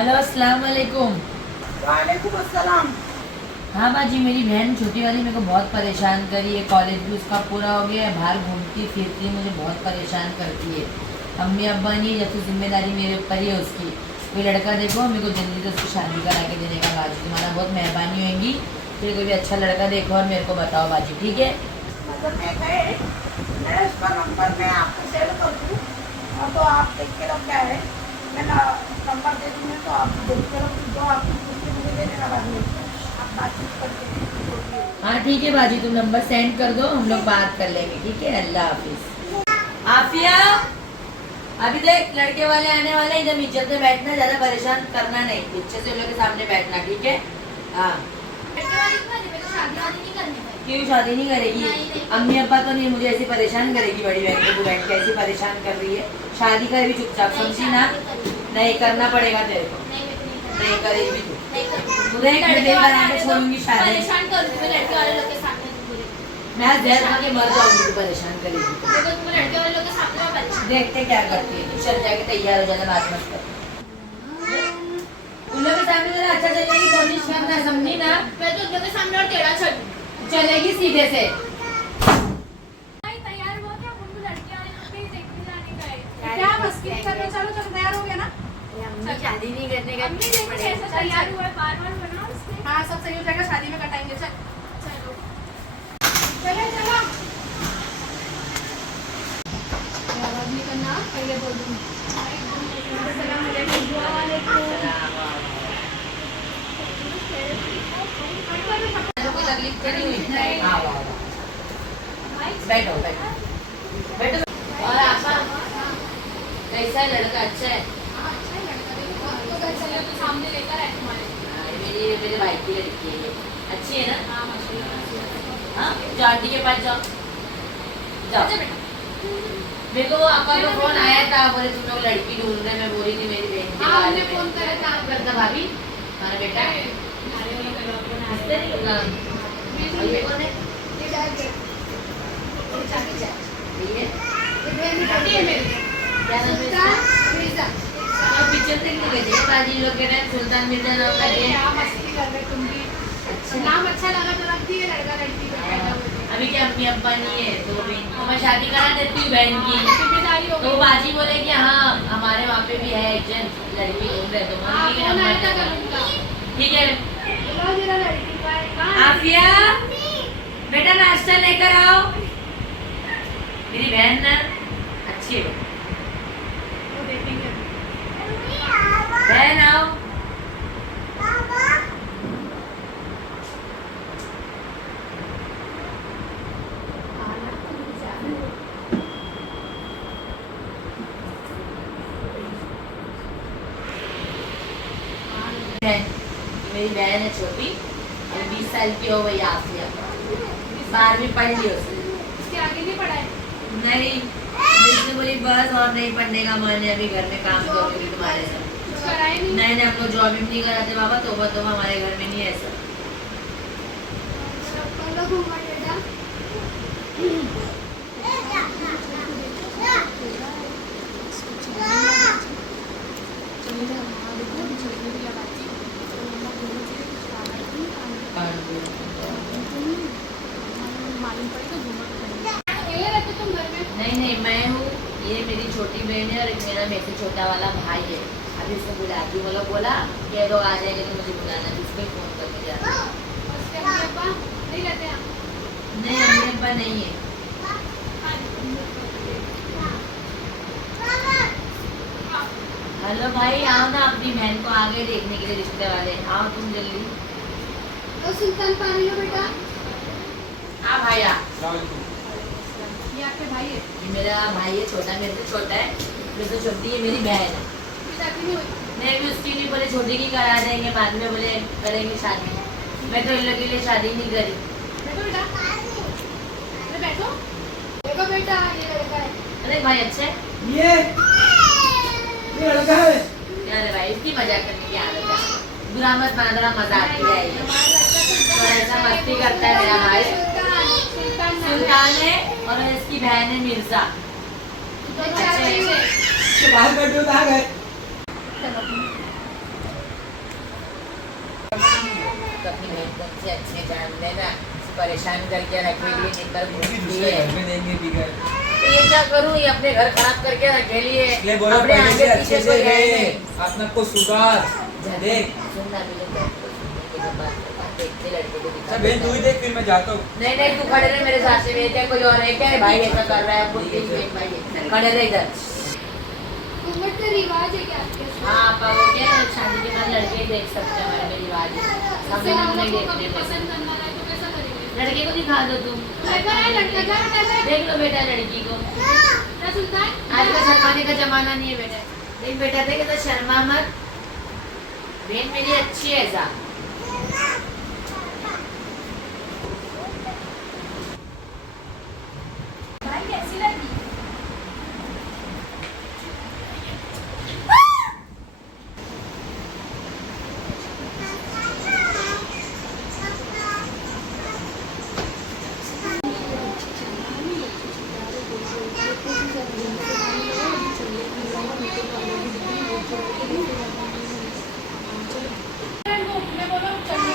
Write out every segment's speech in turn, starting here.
Hello अस्सलाम वालेकुम। वालेकुम अस्सलाम। हाँ बाजी, मेरी बहन छोटी वाली मेरे को बहुत परेशान करी है। कॉलेज भी उसका पूरा हो गया है, बाहर घूमती फिरती है, मुझे बहुत परेशान करती है। अम्मी अब्बा नहीं, जब तो जिम्मेदारी मेरे ऊपर ही है उसकी। कोई लड़का देखो, मेरे को जल्दी से उसकी शादी करा के देने का बाजी, तुम्हारा बहुत मेहरबानी होगी। फिर कोई भी अच्छा लड़का देखो और मेरे को बताओ बाजी, ठीक है? मतलब मैं गए, मैं उसका नंबर मैं आपको सेंड कर दूँ और तो आप देख के लोग क्या है, मैं नंबर दे दूँगी तो आप देख के लोग जो आपकी पूछते मुझे दे देना बाद में, आप बातचीत करके। हाँ ठीक है बाजी, तुम नंबर सेंड कर दो, हम लोग बात कर लेंगे, ठीक है? अल्लाह हाफिज। आफिया, अभी देख लड़के वाले आने वाले, इधर इज्जत से बैठना, ज्यादा परेशान करना नहीं, अच्छे से उन लोग के सामने बैठना, ठीक है? हाँ। क्यों शादी नहीं करेगी? अम्मी अब्बा तो नहीं, मुझे ऐसी परेशान करेगी बड़ी बहन को, तू बैठ के ऐसी परेशान कर रही है। शादी कर भी चुपचाप, समझी ना? नहीं करना पड़ेगा तेरे को, नहीं करेगी तू। तुझे छोड़ूंगी शादी, मैं जहर खा के मर जाऊंगी, तू परेशान करेगी। देखते क्या करती है, तू चल जाके तैयार हो जाना, बात मत कर। उन लोगों के सामने जरा अच्छा चलने की कोशिश करना, समझी ना? मैं तो उन लोगों के सामने और टेढ़ा चल चलेगी सीधे से। तैयार हो क्या? उनको लड़कियां देखने जाने का है क्या? बस चलो चलो चलो, तैयार हो गया ना? शादी नहीं करने का अम्मी देखो कैसे तैयार हुआ है, बार-बार बनाओ उसने। हाँ सब सही हो जाएगा, शादी में कटाएंगे। चल चलो चलो चलो, आवाज नहीं करना, पहले बोल दूंगी। अस्सलाम वालेकुम। तकलीफ तो नहीं हुई? हाँ बैठो बैठो बैठो। और आपा कैसा है लड़का? अच्छा है? सामने लेकर आए तुम्हारे। मेरे भाई की लड़की है, अच्छी है ना? हाँ, जो आंटी के पास जाओ जाओ। मेरे को आपका तो फोन आया था, बोले तुम लोग लड़की ढूंढ रहे, मैं बोली थी मेरी बहन के बारे में। फोन करा था करता भाभी, हमारा बेटा हंसते नहीं होगा। और ये कौन है? क्या नाम है इसका? पिक्चर देखने गए थे बाजी लोग के टाइम, सुल्तान मिर्जा नाम का है। नाम अच्छा लगा तो रख दिए, लड़का लड़की का। अभी क्या अम्मी अब्बा नहीं है तो भी तो मैं शादी करा देती हूँ बहन की। जिम्मेदारी हो तो बाजी बोले कि हाँ हमारे वहाँ पे भी है एजेंट, लड़की ढूंढ रहे, तो ठीक है। आफिया बेटा नाश्ता लेकर आओ, मेरी बहन ना अच्छी है, बहन आओ। मेरी बहन है छोटी, 20 साल की हो गई। आफिया 12वीं पढ़ ली उसने। इसके आगे नहीं पढ़ा है? नहीं, जिसने बोली बस और नहीं पढ़ने का मन है, अभी घर में काम करूंगी तुम्हारे साथ। नहीं नहीं, हम लोग जॉब भी नहीं कराते बाबा, तो हमारे घर में नहीं है ऐसा। नहीं नहीं, मैं हूँ, ये मेरी छोटी बहन है और एक मेरा मेरे से छोटा वाला भाई है। अभी इसको बुलाती हूँ, मतलब बोला ये लोग आ जाएंगे तो मुझे बुलाना, जिसको फोन करके जाना। नहीं अम्मी अब्बा नहीं है। हेलो भाई, आओ ना, अपनी बहन को आगे देखने के लिए रिश्ते वाले, आओ तुम जल्दी। सुल्तान पानी लो बेटा। हाँ भाई आ। ये आपके भाई है? ये मेरा भाई है, छोटा, मेरे से छोटा है, मेरे से छोटी है मेरी बहन है। शादी नहीं हुई? मैं भी उसकी नहीं, बोले छोटी की करा देंगे, बाद में बोले करेंगे शादी। मैं तो इन लोगों के लिए शादी नहीं करी। बैठो बेटा, अरे बैठो। देखो बेटा, ये लड़का है। अरे भाई अच्छा है, ये लड़का है। अरे भाई इसकी मजाक करने की आदत है, बुरा मत माना, थोड़ा मजाक किया है ये। तो ऐसा मस्ती करता है मेरा भाई। सुल्तान है और इसकी बहन है मिर्जा। बाहर बैठो, कहाँ गए? तो अपनी बहन को उनसे अच्छे जान लेना, परेशान करके रखेली निकल घूमती है। घर में देंगे बिगड़। तो ये क्या करूँ, ये अपने घर खराब करके रखेली है। इसलिए बोलो अपने पहले से आगे अच्छे पीछे से कोई है रहे, नहीं। अपना को सुधार देख। सुनना भी नहीं, तो बात देखते लड़के को दिखा अच्छा बहन तू ही देख, फिर मैं जाता हूँ। नहीं नहीं, तू खड़े रहे मेरे साथ में, क्या कोई और है क्या? भाई ऐसा कर रहा है, खुद बहन भाई खड़े रहे इधर। घूंघट का रिवाज है क्या आपके? हाँ आप वो क्या शादी के बाद लड़के ही देख सकते हैं, हमारे में रिवाज है, हम जैसे लोग हम नहीं लोग को कभी देखते। पसंद करना रहा है तो कैसा करेंगे? लड़के को दिखा दो तुम, लड़का है, लड़का क्या बेटा है? देख लो बेटा लड़की को। क्या सुनता है? आजकल शर्माने का जमाना नहीं है बेटा। देख बेटा, देख तो शर्मा मत, बहन मेरी अच्छी है ऐसा। भाई कैसी लगी?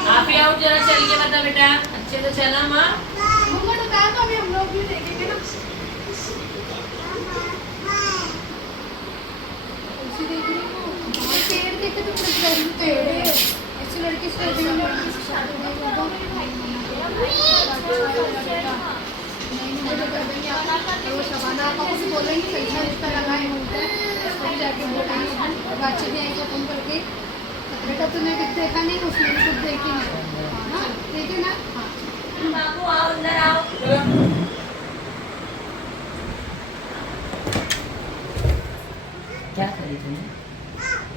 आप ही आओ जरा, चल के बता बेटा, अच्छे से चला माँ। घूंघट उतार तो अभी हम लोग भी देखेंगे ना। ऐसी देख रही हो? बहुत टेढ़ देखे तो कुछ जरूर टेढ़ है। ऐसी लड़की से शादी नहीं होगा। नहीं मुझे कर देंगे आप। तो वो शबाना आपा को भी बोलेंगे कैसा रिश्ता लगाए होते हैं, उसको भी जाके बोलेंगे। बातचीत नहीं आएगा फोन करके, बेटा तूने कुछ देखा नहीं, उसने भी कुछ देखी नहीं। हाँ देखे ना। हाँ बाबू आओ, अंदर आओ। क्या करी तूने?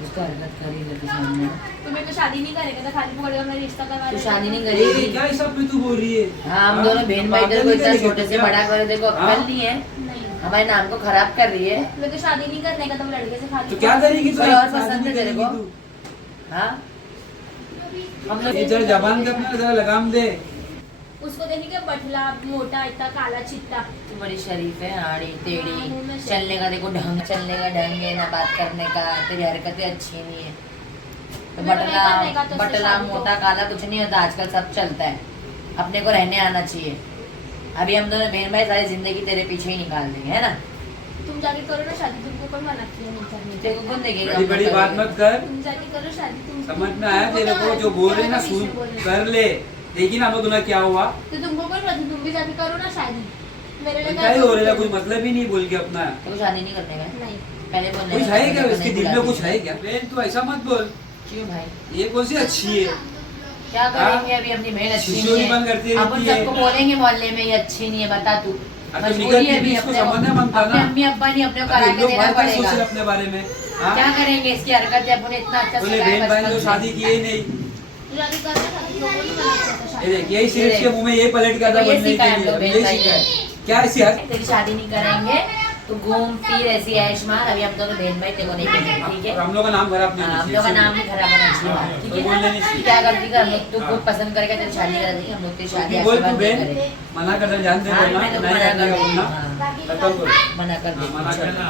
उसका हरकत करी लड़के सामने। तुम्हें तो शादी नहीं करेगा तो खाली पकड़ कर रिश्ता करवा तू शादी नहीं ये करेगी? क्या हिसाब पे तू बोल रही है? हाँ हम दोनों बहन भाई तेरे को इतना छोटे से बड़ा कर, देखो हाँ? अक्ल नहीं है, नहीं हमारे नाम को खराब कर रही है। मैं तो शादी नहीं करने का, तुम लड़के से खाली तो क्या करेगी तू? कोई और शादी पसंद है नहीं तेरे करेगी को? तू? हाँ हम लोग ये जरा जबान पे अपना जरा लगाम दे। उसको देखेंगे बटला मोटा इतना काला चिट्टा। तू बड़ी शरीफ है, आड़ी टेढ़ी, हाँ, वो मैं चलने का देखो ढंग, चलने का ढंग है ना, बात करने का, तेरी हरकतें अच्छी नहीं है। तो मेरा बटला नहीं करने का तो उससे बटला शादी को। मोटा काला कुछ नहीं होता, आजकल सब चलता है, अपने को रहने आना चाहिए। अभी हम दोनों बहन भाई सारी जिंदगी तेरे पीछे ही निकाल देंगे, है ना? तुम जाके करो ना शादी, तुमको कौन मना किया नहीं करने तेरे का? को कौन देखेगा? बड़ी बड़ी बात मत कर। तुम जाके करो शादी। तुम समझ में आया तेरे को? जो बोल रहे ना सुन कर ले। देखी ना हम दोनों क्या हुआ? तो तुमको कौन मना? तुम भी जाके करो ना शादी। मेरे लिए क्या ही हो रहा है? कोई मतलब ही नहीं बोल के अपना। तेरे को शादी नहीं करने का है? नहीं। पहले बोलने कुछ का, है क्या? पहले इसके नहीं दिल में बुलाती कुछ है क्या? बहन तू ऐसा मत बोल। क्यों भाई? ये कौन सी अच्छी है? क्या करेंगे? अभी अपनी बहन अच्छी शिशु भी नहीं बंद करती है, अपन रहती है। सबको बोलेंगे मोहल्ले में ये अच्छी नहीं है, बता तू। अब तो मजबूरी निकल है के अभी, इसको अपने समझना बनता अपने ना। अम्मी अब्बा नहीं अपने को अभी करा के लोग देना बात नहीं सोच पड़ेगा। रहे अपने बारे में। हाँ? क्या करेंगे? इसकी हरकतें अपने इतना अच्छा बोले सिखाया बहन भाई बचपन तो से। शादी किए ही नहीं। तू जाके कर ना शादी। लोगों ने मना किया था ये शादी। देख यही सिर्फ के मुंह में यही पलट गया था तो ये बोलने सिखाया के हम लोग लिए। बहन यही भाई सीखा ने। है। क्या ऐसी हर तेरी शादी नहीं करेंगे तो घूम फिर ऐसी ऐश मार। अभी हम दोनों बहन भाई तेरे को नहीं करेंगे, ठीक है? और हम लोग का नाम खराब नहीं हाँ, हम होना लोग का चाहिए। नाम नहीं खराब होना चाहिए, हाँ, ठीक कोई है? बोलने नहीं चाहिए। क्या करती कर, हम लोग तू हाँ। खुद पसंद करेगा तेरी शादी करा देंगे, हम लोग तेरी शादी तू आज बोल के तू बाद नहीं बहन करेंगे। मना कर दे, जान दे हाँ, बोलना मैं तो नहीं मना करने कर का बोलना। दी, खत्म कर। मना कर हाँ, मना दी। करना।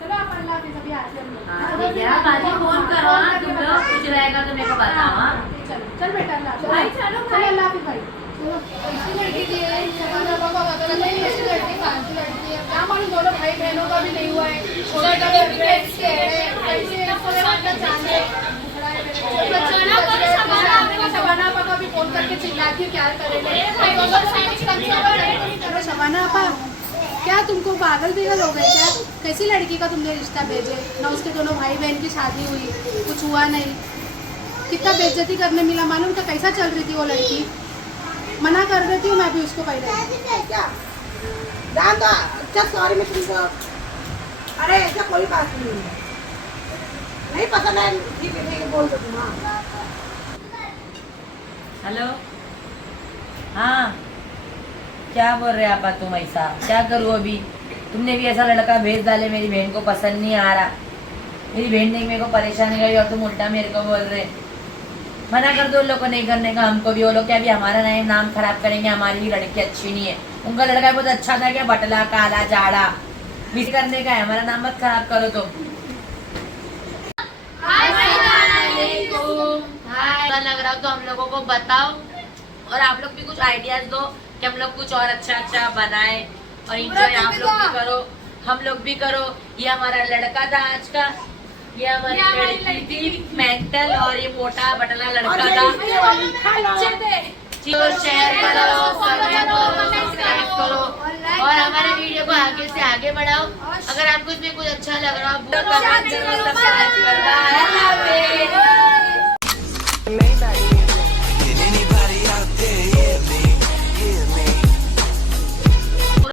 चलो आप अल्लाह हाफिज़, अभी आते हैं हम लोग। हाँ, ठीक है, आप आगे फोन करो, हाँ, तुम लोग कुछ रहेगा तो मेरे को बताओ, हाँ? चलो चल बेटा अल्लाह हाफिज़। भाई, चलो भाई। चल अल्लाह हाफिज़ भाई। चलो ऐसी लड़की थी ये, शबाना बाबा वगैरह नहीं, ऐसी लड़की फालतू लड़की है। क्या मालूम दोनों भाई बहनों का भी नहीं हुआ है। थोड़ा सा भी कैसे है, कैसे जाने बचाना करो। शबाना आपा का भी फोन करके चिल्लाती क्या करेंगे? करो शबाना आपा, क्या तुमको पागल बिगल हो गए क्या? कैसी लड़की का तुमने रिश्ता भेजे ना? उसके दोनों भाई बहन की शादी हुई, कुछ हुआ नहीं, कितना बेइज्जती करने मिला मालूम? तो कैसा चल रही थी वो लड़की? मना कर देती हूँ मैं भी उसको पहले। क्या जान दो। अच्छा सॉरी मैं तुमको। अरे ऐसा कोई बात नहीं है, नहीं पसंद है ठीक है, ठीक है बोल दो तुम। हाँ हेलो, हाँ क्या बोल रहे आप तुम? ऐसा क्या करूँ अभी? तुमने भी ऐसा लड़का भेज डाले, मेरी बहन को पसंद नहीं आ रहा, मेरी बहन ने मेरे को परेशान करी और तुम उल्टा मेरे को बोल रहे। मना कर दो उन लोग को नहीं करने का, हमको भी वो लोग क्या भी हमारा नाम खराब करेंगे, हमारी भी लड़की अच्छी नहीं है। उनका लड़का बहुत अच्छा था क्या? बटला काला जाड़ा मिस करने का है, हमारा नाम मत खराब करो तुम। अच्छा लग रहा हो तो हम लोगों को बताओ, और आप लोग भी कुछ आइडियाज दो कि हम लोग कुछ और अच्छा अच्छा बनाए, और इंजॉय आप लोग भी करो, हम लोग भी करो। ये हमारा लड़का था आज का, ये हमारी लड़की थी मेंटल, और ये मोटा बटला लड़का था। शेयर करो, कमेंट करो, सब्सक्राइब करो, और हमारे वीडियो को आगे से आगे बढ़ाओ। अगर आपको इसमें कुछ अच्छा लग रहा हो, कमेंट करो, सब्सक्राइब करो।